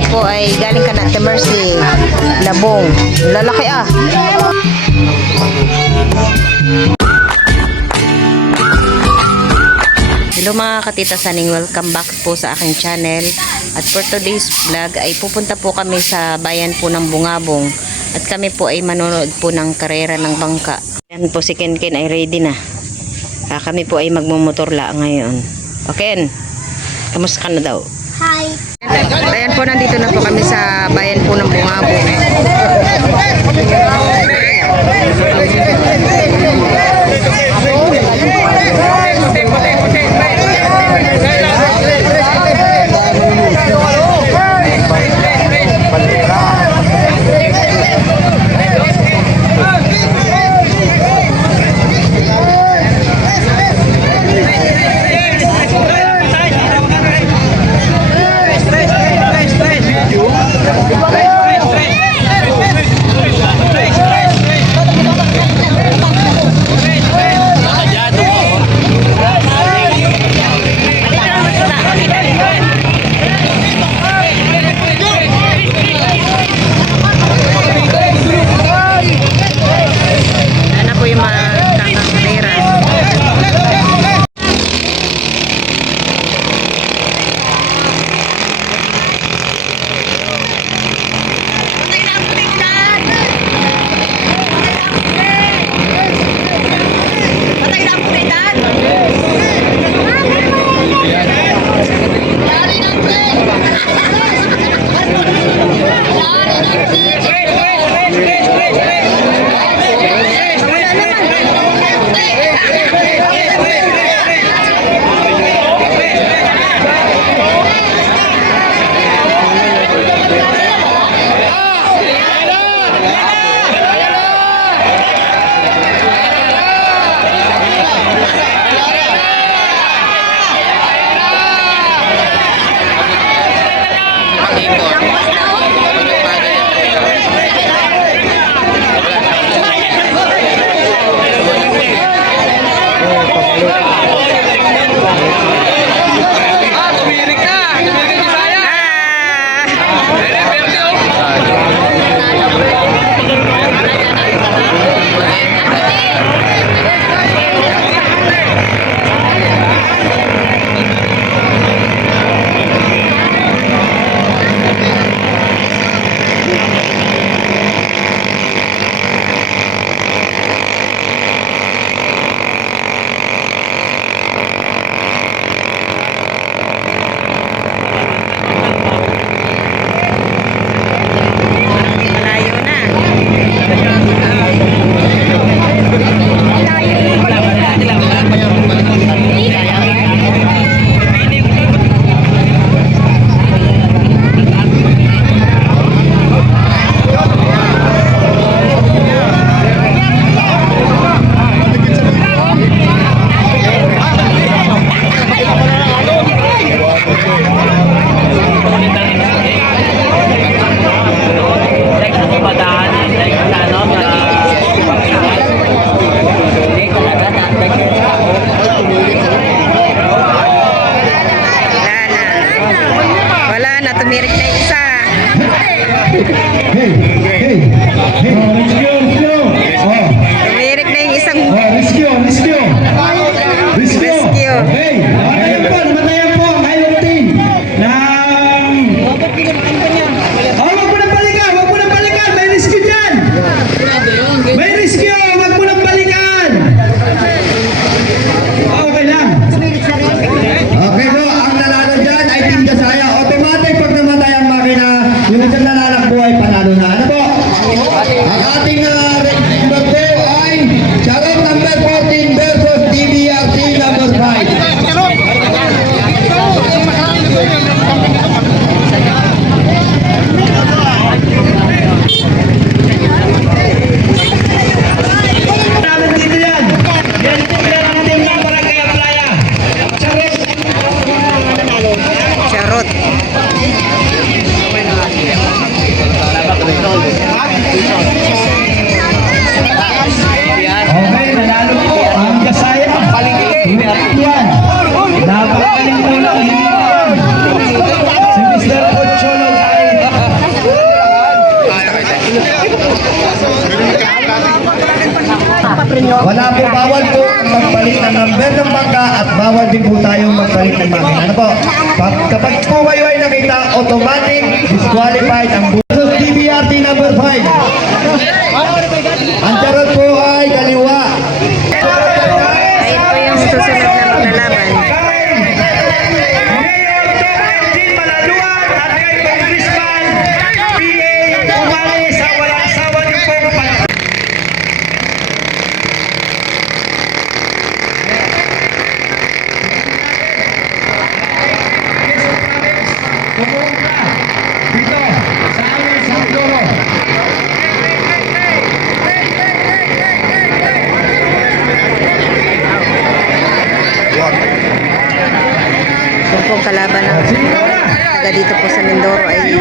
daw po ay galing ka na Ate Mercy. Labong. Lalaki ah. Hello mga katita saning, welcome back po sa aking channel. At for today's vlog ay pupunta po kami sa bayan po ng Bungabong. At kami po ay manonood po ng karera ng bangka. Yan po si Ken Ken ay ready na. Ah, kami po ay magmumotor la ngayon. O Ken, kamusta ka na daw? Hi. Ayan po, nandito na po kami sa bayan po ng Bungabong. Po tayong magpalit ng makina. Ano po? Pag, kapag po kayo ay nakita, automatic disqualified ang taga dito po sa Mindoro ay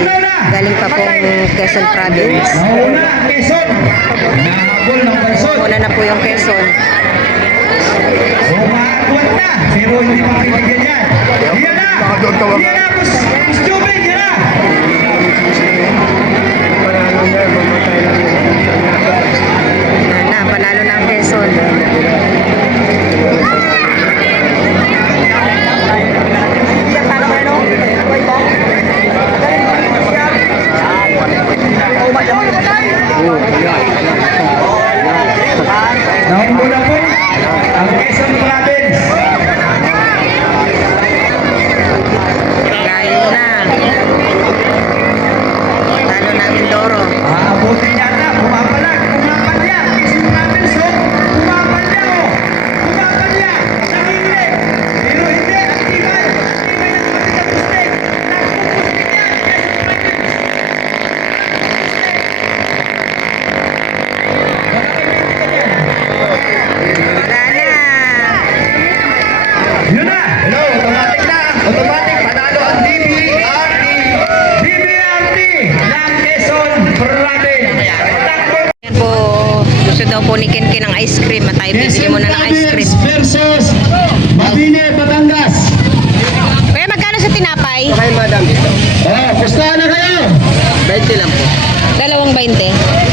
galing pa pong Quezon Province. Ng. Una na po yung Quezon. Umaagwan na, pero hindi makikigyan yan. Yan na! Yan na, Jubin, yan na! Na, panalo na ang Quezon. Naumuna Dalawang 20.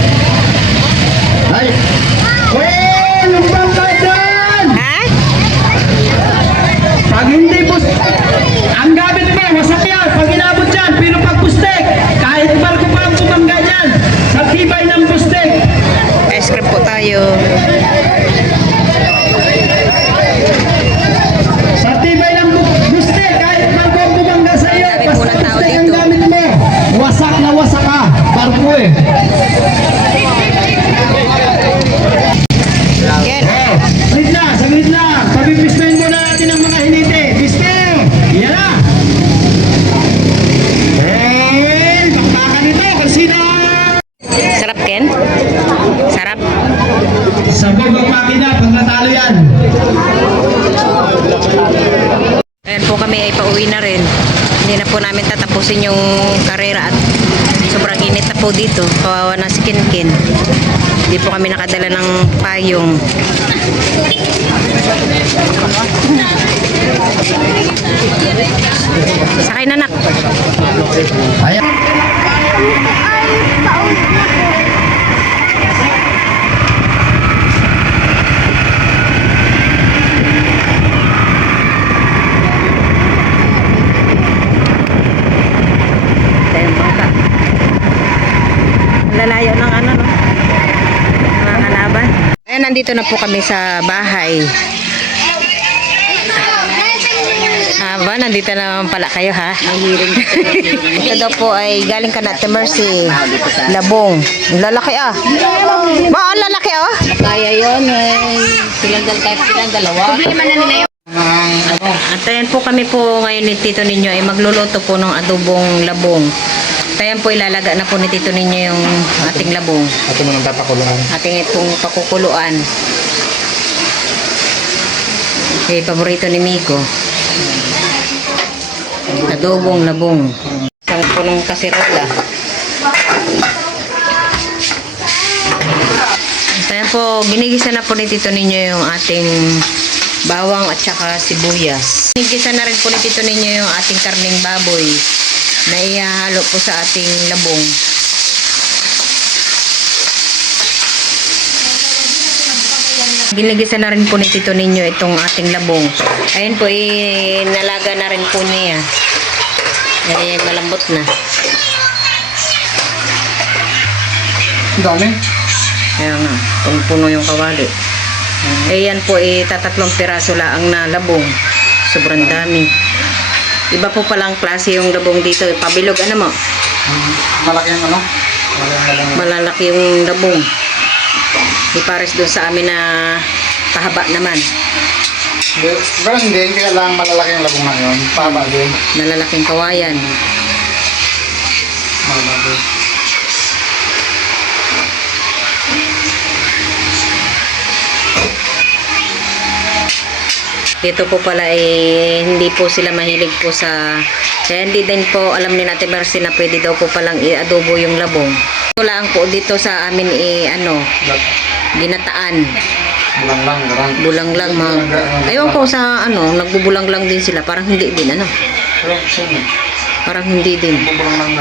Sobrang init na po dito. Kawawa na si Kinkin. Hindi po kami nakadala ng payong. Sakay na nak. Ayan. Lalayo ng ano no? Mga kalaban. Ayan, nandito na po kami sa bahay. Aba, nandito na naman pala kayo ha. Ito daw po ay galing ka na Ate Mercy. Labong. Lalaki ah. Ba, ang lalaki ah. Kaya yun, eh, silang dal kahit silang dalawa. Problema na nila yun. At ayan po kami po ngayon ni Tito Ninyo ay magluluto po ng adobong labong. At ayan po ilalaga na po ni Tito Ninyo yung ating labong. Ito mo nang papakulungan. Ating itong pakukuluan. Eh, paborito ni Miko. Adobong labong. Isang punong kasirola. Ayan po, ginigisa na po ni Tito Ninyo yung ating bawang at saka sibuyas. Ginigisa na rin po ni Tito Ninyo yung ating karning baboy na ihahalo po sa ating labong. Ginigisan na rin po ni Tito Ninyo itong ating labong. Ayan po, eh, nalaga na rin po niya. Eh, malambot na. Dami. Kaya nga, punong-puno yung kawali. Eh, yan po, eh, tatatlong piraso lang na labong. Sobrang dami. Iba po palang klase yung labong dito. Pabilog, ano mo? Malaki yung ano? Malalaki yung labong. Di pares doon sa amin na pahaba naman. Pero hindi, kaya lang malalaki yung labong ngayon. Paba din. Malalaking kawayan. Malaki. Dito po pala eh, hindi po sila mahilig po sa kaya hindi din po alam ni Ate Mercy na pwede daw po palang i-adobo yung labong. Ito lang po dito sa amin eh, ano, ginataan. Bulang lang, garang. Bulang lang mga... Ayun ko sa ano, nagbubulang lang din sila. Parang hindi din, ano? Parang hindi din.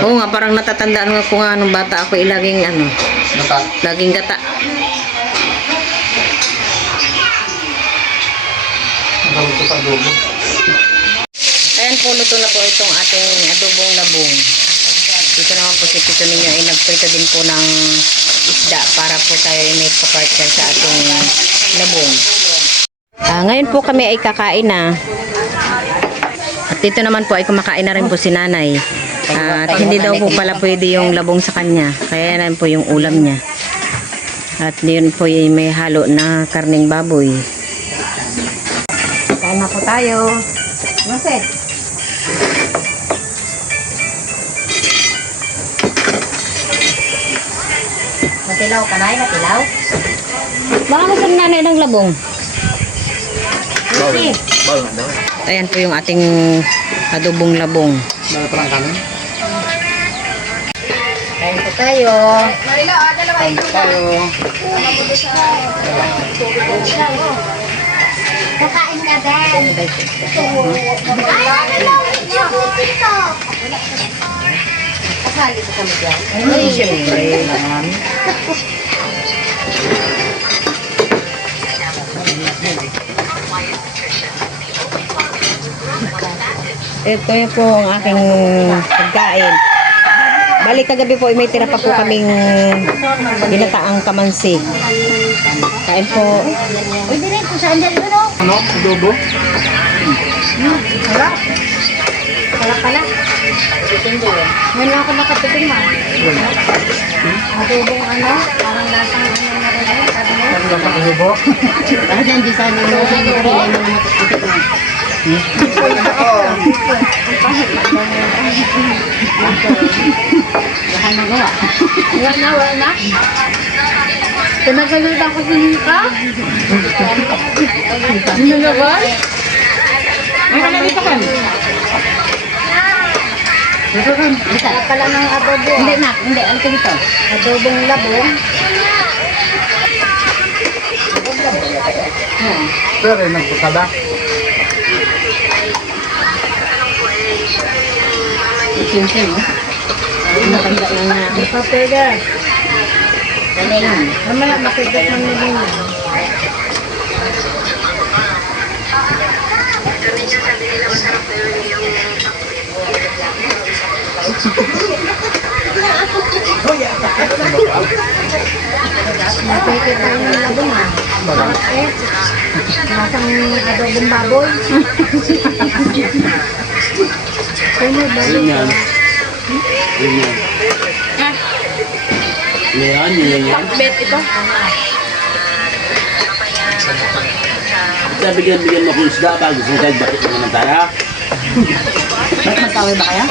Oo nga, parang natatandaan ko nga nung bata ako, ilaging ano, Nata. laging gata. Ayan po, luto na po itong ating adobong labong. Dito naman po si Tito ninyo ay nagprito din po ng isda para po tayo ay may kapartner sa ating labong. Ah, ngayon po kami ay kakain na. At dito naman po ay kumakain na rin po si nanay. Ah, at hindi daw po pala pwede yung labong sa kanya. Kaya yan po yung ulam niya. At yun po ay may halo na karning baboy. Kain na po tayo. Maset. Matilaw ka na, matilaw. Baka ng nanay ng labong. Bawal. Bawal daw. Ayan po yung ating adobong labong. Bawal pa lang kanin. Kain po tayo. Kain tayo. Na din. Ay, ano yung dito? Kasali sa kami dyan. Ay, syempre. Ito po ang aking pagkain. Balik kagabi po, may tira pa po kaming ginataang kamansi. Kain po. Uy, din kung saan dyan yun, oh. Ano? Adobo? Wala. Wala pala. Ngayon lang ako nakatikim, ha. Adobong ano, parang lasang ano na rin, sabi mo. Ano ba adobo? Parang hindi sa ano, hindi mo na matututik na. Wala na, wala na. Pinagalitan ko sa ka? Ano na ba? Ay, wala dito ka. Wala pala ng adobo. Hindi na, hindi. Ano ka dito? Adobong labong. Pero eh, nagpukada. Simsim, oh. Matanda na na. Galing. Mamaya makigat ng nilin. Nakikita tayo ng labong Bakit? Nasang adobong baboy. Ano ba yun? Yan. Yan. Yan, yan, yan. Bet ito. Kaya bigyan-bigyan mo kung isda bago kung kahit bakit mo naman tayo. Ba't magkaway ba kaya?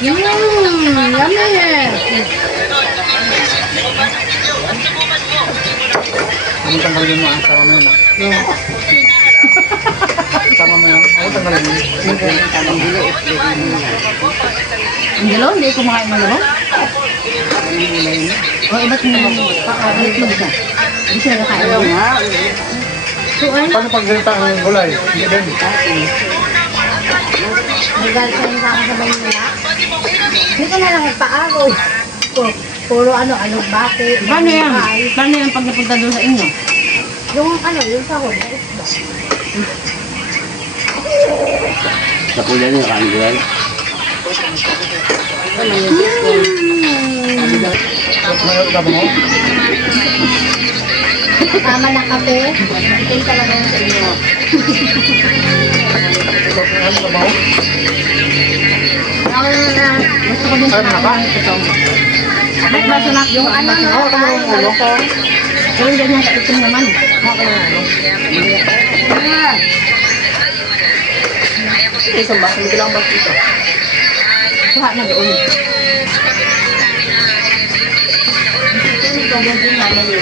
Mmm, yummy! Ano tanggalin mo? Ang tama mo yun. ah. Tama mo yun. Ako tanggalin mo. Ang dalaw, hindi kumakain ng dalaw. O, iba't mo pakalitlog ka. Hindi sila kakain mo. Paano pag ganito ang gulay? Hindi din. Nagal sa akin sa Manila. Hindi ka na lang nagpaagoy. Ko. Puro ano, alugbate. Paano yan? Paano yan pag napunta doon sa inyo? Yung ano, yung sahod. Sa pula niya, kain ko yan. Kasama na kape. Ito yung talaga yung sa inyo. Na na. Gusto ko din sa mga ito. Ba't ba sa Yung ano na, yung ano ko. Yung ganyan kaitim naman. Isang baso, hindi lang baso ito. Kuha na doon. Yung gagawin namin yun.